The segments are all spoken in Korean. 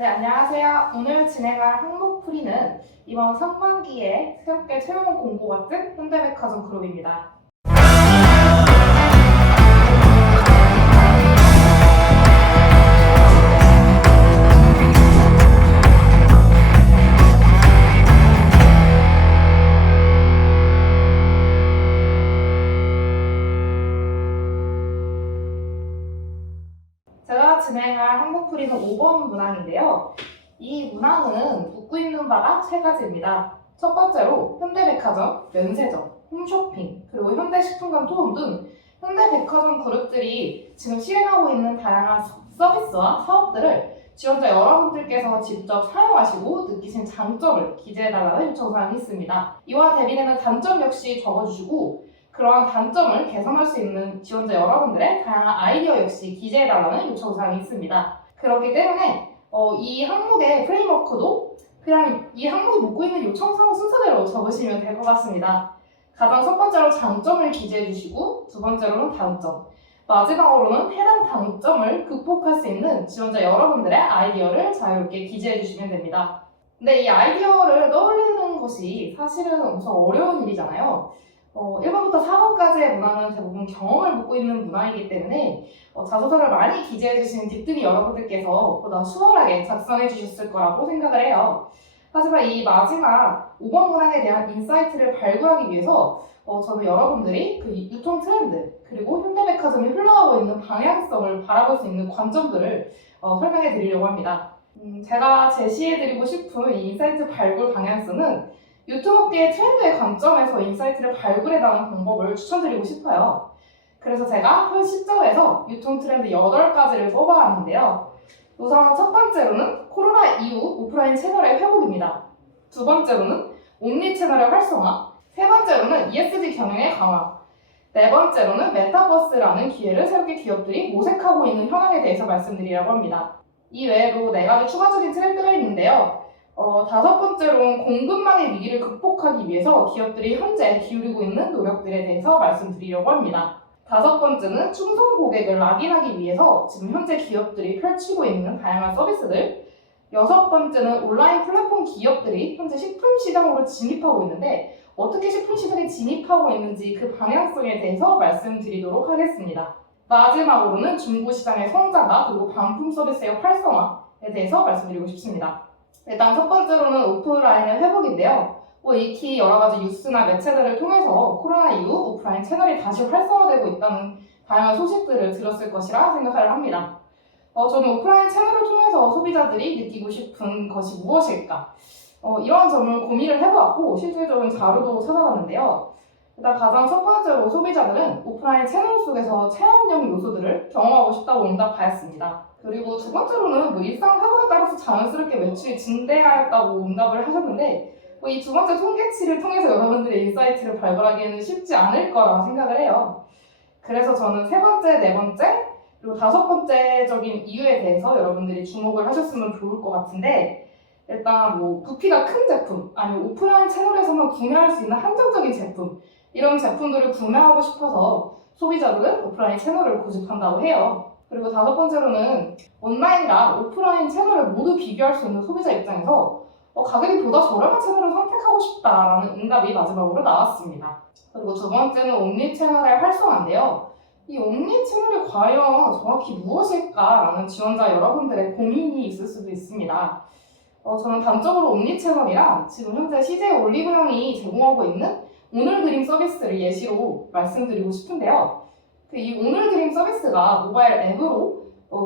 네, 안녕하세요. 오늘 진행할 항목풀이는 이번 상반기에 새롭게 채용 공고 같은 현대백화점 그룹입니다. 제가 진행할 항목풀이는 5번 문항인데요. 이 문항은 묻고 있는 바가 세 가지입니다. 첫 번째로 현대백화점, 면세점, 홈쇼핑, 그리고 현대식품관 토움 등 현대백화점 그룹들이 지금 시행하고 있는 다양한 서비스와 사업들을 지원자 여러분들께서 직접 사용하시고 느끼신 장점을 기재해달라는 요청사항이 있습니다. 이와 대비되는 단점 역시 적어주시고 그러한 단점을 개선할 수 있는 지원자 여러분들의 다양한 아이디어 역시 기재해달라는 요청사항이 있습니다. 그렇기 때문에 이 항목의 프레임워크도 그냥 이 항목이 묻고 있는 요청사항 순서대로 적으시면 될 것 같습니다. 가장 첫 번째로 장점을 기재해주시고 두 번째로는 단점, 마지막으로는 해당 단점을 극복할 수 있는 지원자 여러분들의 아이디어를 자유롭게 기재해주시면 됩니다. 근데 이 아이디어를 떠올리는 것이 사실은 엄청 어려운 일이잖아요. 1번부터 4번까지의 문항은 대부분 경험을 묻고 있는 문항이기 때문에 자소서를 많이 기재해주신 뒷등이 여러분들께서 보다 수월하게 작성해 주셨을 거라고 생각을 해요. 하지만 이 마지막 5번 문항에 대한 인사이트를 발굴하기 위해서 저는 여러분들이 그 유통 트렌드 그리고 현대백화점이 흘러가고 있는 방향성을 바라볼 수 있는 관점들을 설명해 드리려고 합니다. 제가 제시해드리고 싶은 이 인사이트 발굴 방향성은 유통업계의 트렌드의 관점에서 인사이트를 발굴해가는 방법을 추천드리고 싶어요. 그래서 제가 현 시점에서 유통 트렌드 8가지를 뽑아왔는데요. 우선 첫 번째로는 코로나 이후 오프라인 채널의 회복입니다. 두 번째로는 옴니 채널의 활성화, 세 번째로는 ESG 경영의 강화, 네 번째로는 메타버스라는 기회를 새롭게 기업들이 모색하고 있는 현황에 대해서 말씀드리려고 합니다. 이 외에도 4가지 추가적인 트렌드가 있는데요. 다섯 번째로는 공급망의 위기를 극복하기 위해서 기업들이 현재 기울이고 있는 노력들에 대해서 말씀드리려고 합니다. 다섯 번째는 충성 고객을 락인하기 위해서 지금 현재 기업들이 펼치고 있는 다양한 서비스들. 여섯 번째는 온라인 플랫폼 기업들이 현재 식품 시장으로 진입하고 있는데 어떻게 식품 시장에 진입하고 있는지 그 방향성에 대해서 말씀드리도록 하겠습니다. 마지막으로는 중고 시장의 성장과 그리고 반품 서비스의 활성화에 대해서 말씀드리고 싶습니다. 일단 첫 번째로는 오프라인의 회복인데요. 익히 여러 가지 뉴스나 매체들을 통해서 코로나 이후 오프라인 채널이 다시 활성화되고 있다는 다양한 소식들을 들었을 것이라 생각을 합니다. 저는 오프라인 채널을 통해서 소비자들이 느끼고 싶은 것이 무엇일까? 이런 점을 고민을 해보았고 실질적인 자료도 찾아봤는데요. 일단 가장 첫 번째로 소비자들은 오프라인 채널 속에서 체험형 요소들을 경험하고 싶다고 응답하였습니다. 그리고 두 번째로는 일상 회복에 따라서 자연스럽게 매출이 증대하였다고 응답을 하셨는데 이 두 번째 통계치를 통해서 여러분들의 인사이트를 발굴하기에는 쉽지 않을 거라고 생각을 해요. 그래서 저는 세 번째, 네 번째, 그리고 다섯 번째적인 이유에 대해서 여러분들이 주목을 하셨으면 좋을 것 같은데 일단 부피가 큰 제품, 아니면 오프라인 채널에서만 구매할 수 있는 한정적인 제품 이런 제품들을 구매하고 싶어서 소비자들은 오프라인 채널을 고집한다고 해요. 그리고 다섯 번째로는 온라인과 오프라인 채널을 모두 비교할 수 있는 소비자 입장에서 가격이 보다 저렴한 채널을 선택하고 싶다라는 응답이 마지막으로 나왔습니다. 그리고 두 번째는 옴니 채널의 활성화인데요. 이 옴니 채널이 과연 정확히 무엇일까라는 지원자 여러분들의 고민이 있을 수도 있습니다. 저는 단적으로 옴니 채널이랑 지금 현재 CJ 올리브영이 제공하고 있는 오늘 드림 서비스를 예시로 말씀드리고 싶은데요. 이 오늘 드림 서비스가 모바일 앱으로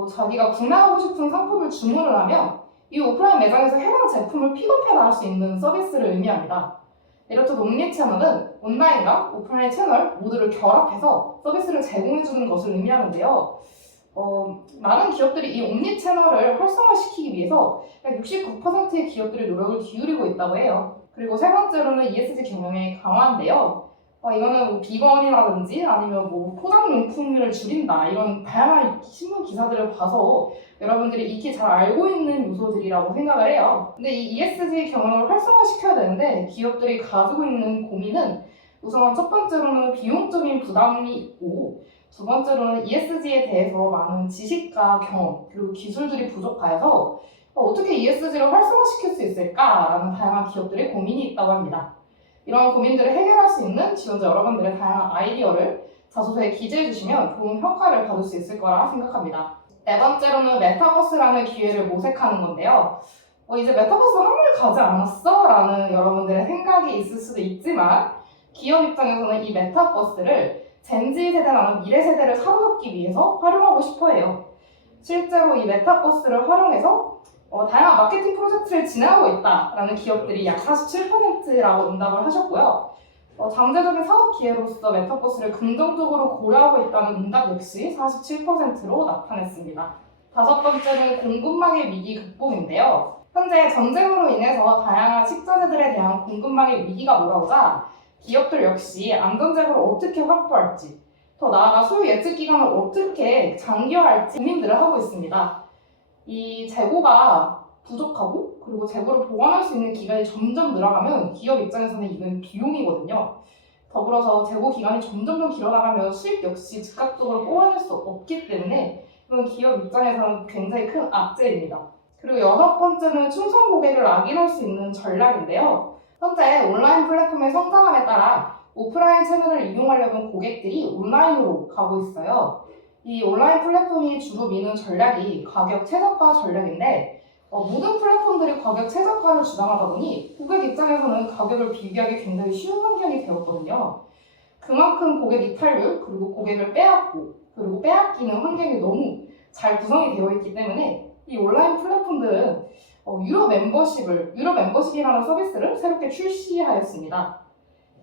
자기가 구매하고 싶은 상품을 주문을 하면 이 오프라인 매장에서 해당 제품을 픽업해 나갈 수 있는 서비스를 의미합니다. 이렇듯 옴니 채널은 온라인과 오프라인 채널 모두를 결합해서 서비스를 제공해주는 것을 의미하는데요. 많은 기업들이 이 옴니 채널을 활성화시키기 위해서 약 69%의 기업들이 노력을 기울이고 있다고 해요. 그리고 세 번째로는 ESG 경영의 강화인데요. 이거는 비건이라든지 아니면 포장용품을 줄인다 이런 다양한 신문 기사들을 봐서 여러분들이 익히 잘 알고 있는 요소들이라고 생각을 해요. 근데 이 ESG 경영을 활성화시켜야 되는데 기업들이 가지고 있는 고민은 우선 첫 번째로는 비용적인 부담이 있고 두 번째로는 ESG에 대해서 많은 지식과 경험 그리고 기술들이 부족하여서 어떻게 ESG를 활성화시킬 수 있을까라는 다양한 기업들의 고민이 있다고 합니다. 이런 고민들을 해결할 수 있는 지원자 여러분들의 다양한 아이디어를 자소서에 기재해 주시면 좋은 평가를 받을 수 있을 거라 생각합니다. 네 번째로는 메타버스라는 기회를 모색하는 건데요. 이제 메타버스 한물 가지 않았어? 라는 여러분들의 생각이 있을 수도 있지만 기업 입장에서는 이 메타버스를 젠지 세대라는 미래 세대를 사로잡기 위해서 활용하고 싶어 해요. 실제로 이 메타버스를 활용해서 다양한 마케팅 프로젝트를 진행하고 있다라는 기업들이 약 47%라고 응답을 하셨고요. 잠재적인 사업 기회로서 메타버스를 긍정적으로 고려하고 있다는 응답 역시 47%로 나타냈습니다. 다섯 번째는 공급망의 위기 극복인데요. 현재 전쟁으로 인해서 다양한 식자재들에 대한 공급망의 위기가 몰아오자 기업들 역시 안전재고를 어떻게 확보할지, 더 나아가 소요 예측 기간을 어떻게 장기화할지 고민들을 하고 있습니다. 이 재고가 부족하고 그리고 재고를 보관할 수 있는 기간이 점점 늘어가면 기업 입장에서는 이건 비용이거든요. 더불어서 재고 기간이 점점 길어나가면 수익 역시 즉각적으로 뽑아낼 수 없기 때문에 이건 기업 입장에서는 굉장히 큰 악재입니다. 그리고 여섯 번째는 충성 고객을 낙인할 수 있는 전략인데요. 현재 온라인 플랫폼의 성장함에 따라 오프라인 채널을 이용하려는 고객들이 온라인으로 가고 있어요. 이 온라인 플랫폼이 주로 미는 전략이 가격 최저가 전략인데 모든 플랫폼들이 가격 최저가를 주장하다 보니 고객 입장에서는 가격을 비교하기 굉장히 쉬운 환경이 되었거든요. 그만큼 고객 이탈률 그리고 고객을 빼앗고 그리고 빼앗기는 환경이 너무 잘 구성이 되어 있기 때문에 이 온라인 플랫폼들은 유료 멤버십이라는 서비스를 새롭게 출시하였습니다.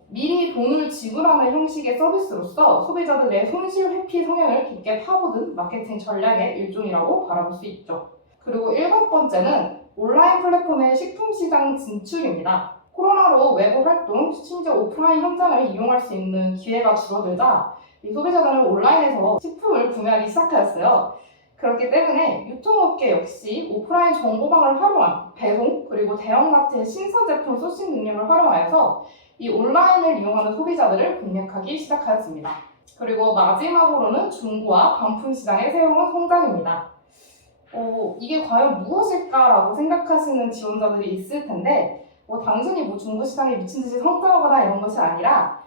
미리 돈을 지불하는 형식의 서비스로서 소비자들의 손실 회피 성향을 깊게 파고든 마케팅 전략의 일종이라고 바라볼 수 있죠. 그리고 일곱 번째는 온라인 플랫폼의 식품 시장 진출입니다. 코로나로 외부 활동, 심지어 오프라인 현장을 이용할 수 있는 기회가 줄어들자 이 소비자들은 온라인에서 식품을 구매하기 시작하였어요. 그렇기 때문에 유통업계 역시 오프라인 정보망을 활용한 배송 그리고 대형마트의 신선제품 소싱 능력을 활용하여서 이 온라인을 이용하는 소비자들을 공략하기 시작하였습니다. 그리고 마지막으로는 중고와 반품 시장의 새로운 성장입니다. 이게 과연 무엇일까라고 생각하시는 지원자들이 있을 텐데 단순히 중고 시장에 미친 듯이 성장하거나 이런 것이 아니라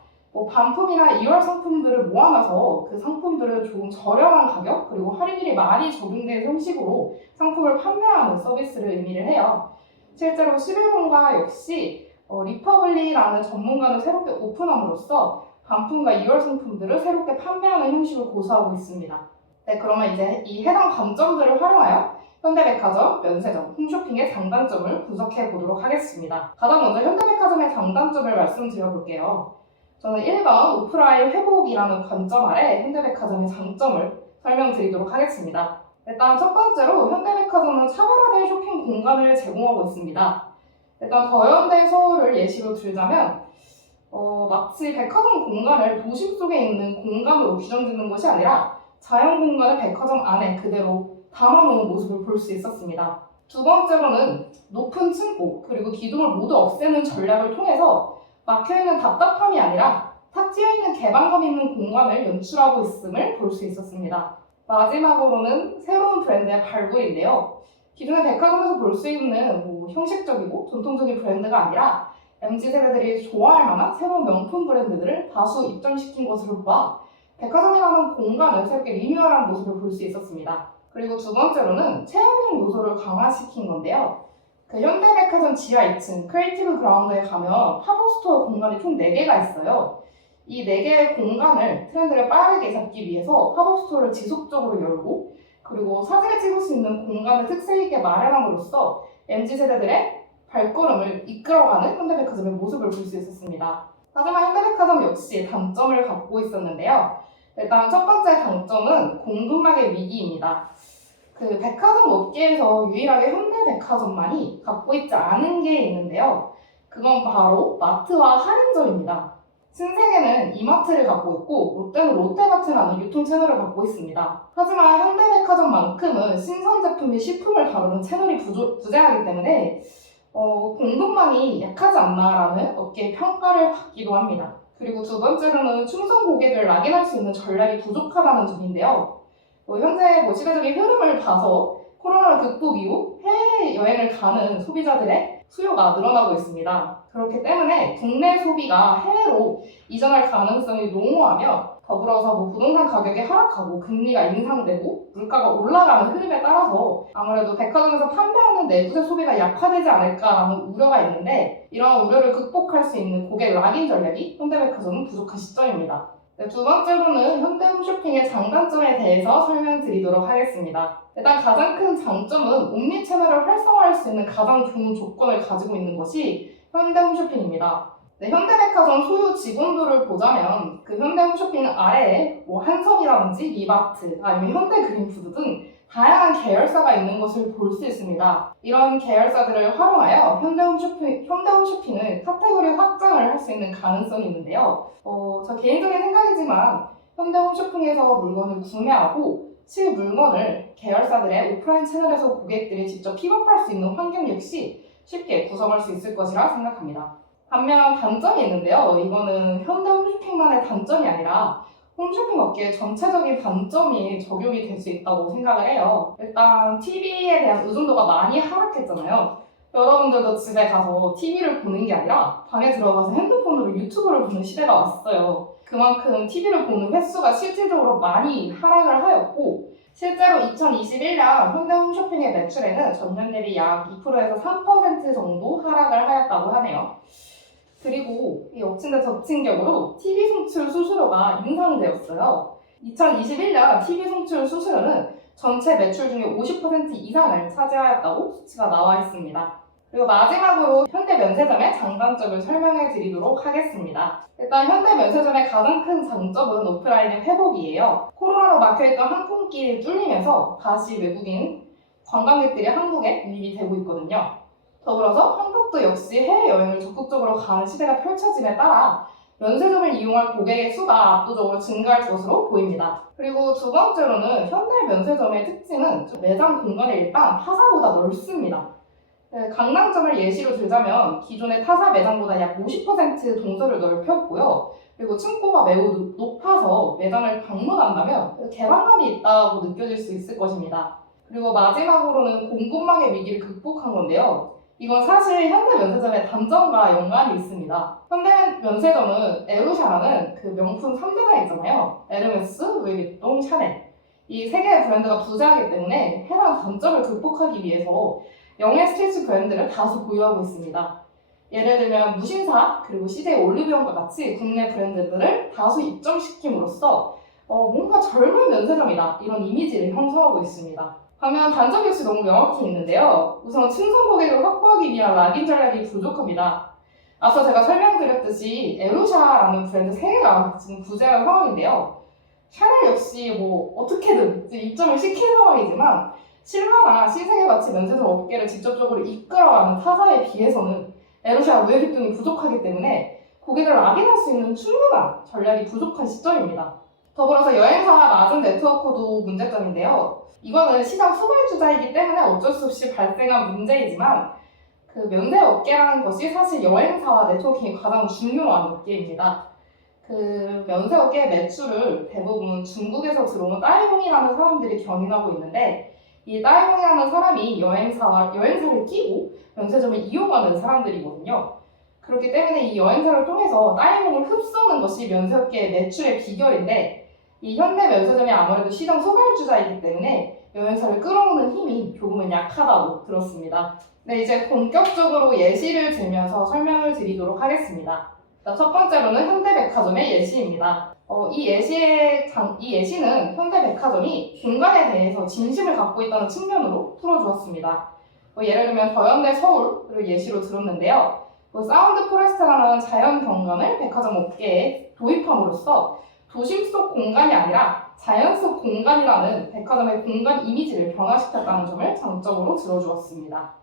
반품이나 2월 상품들을 모아놔서 그 상품들을 조금 저렴한 가격 그리고 할인율이 많이 적용된 형식으로 상품을 판매하는 서비스를 의미를 해요. 실제로 11번가 역시 리퍼블리라는 전문가를 새롭게 오픈함으로써 반품과 2월 상품들을 새롭게 판매하는 형식을 고수하고 있습니다. 네, 그러면 이제 이 해당 관점들을 활용하여 현대백화점, 면세점, 홈쇼핑의 장단점을 분석해 보도록 하겠습니다. 가장 먼저 현대백화점의 장단점을 말씀드려 볼게요. 저는 1번 오프라인 회복이라는 관점 아래 현대백화점의 장점을 설명드리도록 하겠습니다. 일단 첫 번째로 현대백화점은 차별화된 쇼핑 공간을 제공하고 있습니다. 일단 더현대 서울을 예시로 들자면 마치 백화점 공간을 도심 속에 있는 공간으로 규정짓는 것이 아니라 자연 공간을 백화점 안에 그대로 담아놓은 모습을 볼 수 있었습니다. 두 번째로는 높은 층고 그리고 기둥을 모두 없애는 전략을 통해서 막혀있는 답답함이 아니라 탁 트여있는 개방감 있는 공간을 연출하고 있음을 볼 수 있었습니다. 마지막으로는 새로운 브랜드의 발굴인데요. 기존의 백화점에서 볼 수 있는 형식적이고 전통적인 브랜드가 아니라 MZ세대들이 좋아할 만한 새로운 명품 브랜드들을 다수 입점시킨 것으로 봐 백화점이라는 공간을 새롭게 리뉴얼한 모습을 볼 수 있었습니다. 그리고 두 번째로는 체험형 요소를 강화시킨 건데요. 그 현대백화점 지하 2층 크리에이티브 그라운드에 가면 팝업 스토어 공간이 총 4개가 있어요. 이 4개의 공간을 트렌드를 빠르게 잡기 위해서 팝업 스토어를 지속적으로 열고 그리고 사진을 찍을 수 있는 공간을 특색 있게 마련함으로써 MZ세대들의 발걸음을 이끌어가는 현대백화점의 모습을 볼 수 있었습니다. 하지만 현대백화점 역시 단점을 갖고 있었는데요. 일단 첫 번째 단점은 공급망의 위기입니다. 그 백화점 업계에서 유일하게 현대백화점만이 갖고 있지 않은 게 있는데요. 그건 바로 마트와 할인점입니다. 신세계는 이마트를 갖고 있고 롯데는 롯데마트라는 유통 채널을 갖고 있습니다. 하지만 현대백화점만큼은 신선 제품이 식품을 다루는 채널이 부재하기 때문에 공급망이 약하지 않나라는 업계의 평가를 받기도 합니다. 그리고 두 번째로는 충성 고객을 낙인할 수 있는 전략이 부족하다는 점인데요. 현재 시대적인 흐름을 봐서 코로나 극복 이후 해외 여행을 가는 소비자들의 수요가 늘어나고 있습니다. 그렇기 때문에 국내 소비가 해외로 이전할 가능성이 농후하며 더불어서 부동산 가격이 하락하고 금리가 인상되고 물가가 올라가는 흐름에 따라서 아무래도 백화점에서 판매하는 내부재 소비가 약화되지 않을까라는 우려가 있는데, 이러한 우려를 극복할 수 있는 고객 락인 전략이 현대백화점은 부족한 시점입니다. 네, 두 번째로는 현대홈쇼핑의 장단점에 대해서 설명드리도록 하겠습니다. 일단 가장 큰 장점은 옴니 채널을 활성화할 수 있는 가장 좋은 조건을 가지고 있는 것이 현대홈쇼핑입니다. 네, 현대백화점 소유 직원들을 보자면 그 현대홈쇼핑 아래에 한성이라든지 리바트, 아니면 현대그린푸드 등 다양한 계열사가 있는 것을 볼 수 있습니다. 이런 계열사들을 활용하여 현대홈쇼핑을 카테고리 확장을 할 수 있는 가능성이 있는데요. 저 개인적인 생각이지만 현대홈쇼핑에서 물건을 구매하고 실물건을 계열사들의 오프라인 채널에서 고객들이 직접 픽업할 수 있는 환경 역시 쉽게 구성할 수 있을 것이라 생각합니다. 반면 단점이 있는데요. 이거는 현대홈쇼핑만의 단점이 아니라 홈쇼핑 업계의 전체적인 단점이 적용이 될 수 있다고 생각을 해요. 일단 TV에 대한 의존도가 많이 하락했잖아요. 여러분들도 집에 가서 TV를 보는 게 아니라 방에 들어가서 핸드폰으로 유튜브를 보는 시대가 왔어요. 그만큼 TV를 보는 횟수가 실질적으로 많이 하락을 하였고, 실제로 2021년 현대홈쇼핑의 매출에는 전년 대비 약 2%에서 3% 정도 하락을 하였다고 하네요. 그리고 이 엎친 데 덮친 격으로 TV 송출 수수료가 인상되었어요. 2021년 TV 송출 수수료는 전체 매출 중에 50% 이상을 차지하였다고 수치가 나와 있습니다. 그리고 마지막으로 현대면세점의 장단점을 설명해 드리도록 하겠습니다. 일단 현대면세점의 가장 큰 장점은 오프라인의 회복이에요. 코로나로 막혀있던 항공길이 뚫리면서 다시 외국인 관광객들이 한국에 유입이 되고 있거든요. 더불어서 한국도 역시 해외여행을 적극적으로 가는 시대가 펼쳐짐에 따라 면세점을 이용할 고객의 수가 압도적으로 증가할 것으로 보입니다. 그리고 두 번째로는 현대 면세점의 특징은 매장 공간이 일단 타사보다 넓습니다. 강남점을 예시로 들자면 기존의 타사 매장보다 약 50% 동선을 넓혔고요. 그리고 층고가 매우 높아서 매장을 방문한다면 개방감이 있다고 느껴질 수 있을 것입니다. 그리고 마지막으로는 공급망의 위기를 극복한 건데요. 이건 사실 현대면세점의 단점과 연관이 있습니다. 현대면세점은 에루샤라는 그 명품 3대장 있잖아요. 에르메스, 루이비통, 샤넬. 이 세 개의 브랜드가 부자이기 때문에 해당 단점을 극복하기 위해서 영예 스트리트 브랜드를 다수 보유하고 있습니다. 예를 들면 무신사, 그리고 CJ 올리브영과 같이 국내 브랜드들을 다수 입점시킴으로써 뭔가 젊은 면세점이다 이런 이미지를 형성하고 있습니다. 반면 단점 역시 너무 명확히 있는데요. 우선 충성 고객을 확보하기 위한 락인 전략이 부족합니다. 앞서 제가 설명드렸듯이 에루샤라는 브랜드 3개가 지금 부재한 상황인데요. 샤넬 역시 어떻게든 입점을 시킨 상황이지만 실마나 신세계같이 면세점 업계를 직접적으로 이끌어가는 타사에 비해서는 에루샤 루이비통이 부족하기 때문에 고객을 락인할 수 있는 충분한 전략이 부족한 시점입니다. 더불어서 여행사와 낮은 네트워크도 문제점인데요. 이거는 시장 수발주자이기 때문에 어쩔 수 없이 발생한 문제이지만 그 면세 업계라는 것이 사실 여행사와 네트워킹이 가장 중요한 업계입니다. 그 면세 업계의 매출을 대부분 중국에서 들어온 따이몽이라는 사람들이 견인하고 있는데, 이 따이몽이라는 사람이 여행사를 끼고 면세점을 이용하는 사람들이거든요. 그렇기 때문에 이 여행사를 통해서 따이몽을 흡수하는 것이 면세업계의 매출의 비결인데, 이 현대 면세점이 아무래도 시장 소멸주자이기 때문에 여행사를 끌어오는 힘이 조금은 약하다고 들었습니다. 네, 이제 본격적으로 예시를 들면서 설명을 드리도록 하겠습니다. 자, 첫 번째로는 현대백화점의 예시입니다. 이 예시는 현대백화점이 공간에 대해서 진심을 갖고 있다는 측면으로 풀어주었습니다. 예를 들면 더현대 서울을 예시로 들었는데요. 사운드 포레스트라는 자연 경관을 백화점 업계에 도입함으로써 도심 속 공간이 아니라 자연 속 공간이라는 백화점의 공간 이미지를 변화시켰다는 점을 장점으로 들어주었습니다.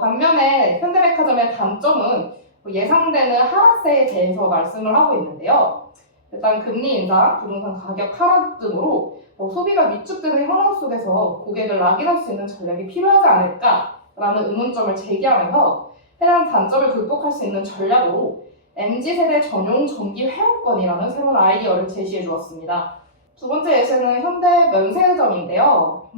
반면에 현대백화점의 단점은 예상되는 하락세에 대해서 말씀을 하고 있는데요. 일단 금리 인상, 부동산 가격 하락 등으로 소비가 위축되는 현황 속에서 고객을 락인할 수 있는 전략이 필요하지 않을까라는 의문점을 제기하면서 해당 단점을 극복할 수 있는 전략으로 MZ세대 전용 정기 회원권이라는 새로운 아이디어를 제시해 주었습니다. 두 번째 예시는 현대 면세점인데요.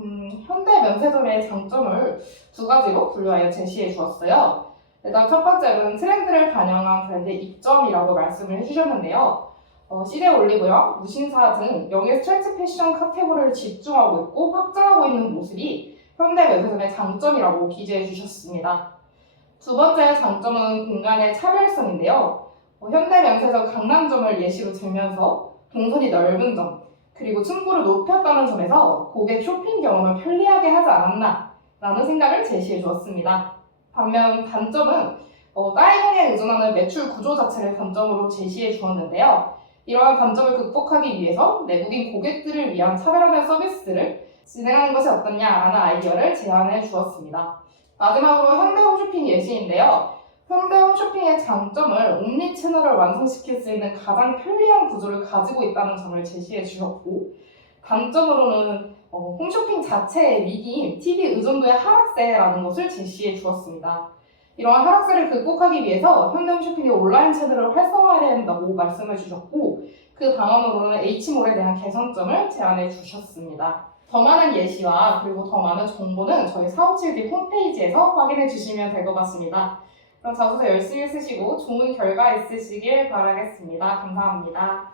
현대 면세점의 장점을 두 가지로 분류하여 제시해 주었어요. 일단 첫 번째는 트렌드를 반영한 브랜드 입점이라고 말씀을 해주셨는데요. 시대 올리브영, 무신사 등 영예 스트리트 패션 카테고리를 집중하고 있고 확장하고 있는 모습이 현대 면세점의 장점이라고 기재해 주셨습니다. 두 번째 장점은 공간의 차별성인데요. 현대 면세점 강남점을 예시로 들면서 동선이 넓은 점, 그리고 층고를 높였다는 점에서 고객 쇼핑 경험을 편리하게 하지 않았나 라는 생각을 제시해 주었습니다. 반면 단점은 따이공에 의존하는 매출 구조 자체를 단점으로 제시해 주었는데요. 이러한 단점을 극복하기 위해서 내국인 고객들을 위한 차별화된 서비스를 진행하는 것이 어떻냐라는 아이디어를 제안해 주었습니다. 마지막으로 현대 홈쇼핑 예시인데요. 현대 홈쇼핑의 장점을 옴니 채널을 완성시킬 수 있는 가장 편리한 구조를 가지고 있다는 점을 제시해 주셨고, 단점으로는 홈쇼핑 자체의 위기인 TV 의존도의 하락세라는 것을 제시해 주었습니다. 이러한 하락세를 극복하기 위해서 현대 홈쇼핑의 온라인 채널을 활성화해야 한다고 말씀해 주셨고, 그 방안으로는 H몰에 대한 개선점을 제안해 주셨습니다. 더 많은 예시와 그리고 더 많은 정보는 저희 457D 홈페이지에서 확인해 주시면 될 것 같습니다. 그럼 자소서 열심히 쓰시고 좋은 결과 있으시길 바라겠습니다. 감사합니다.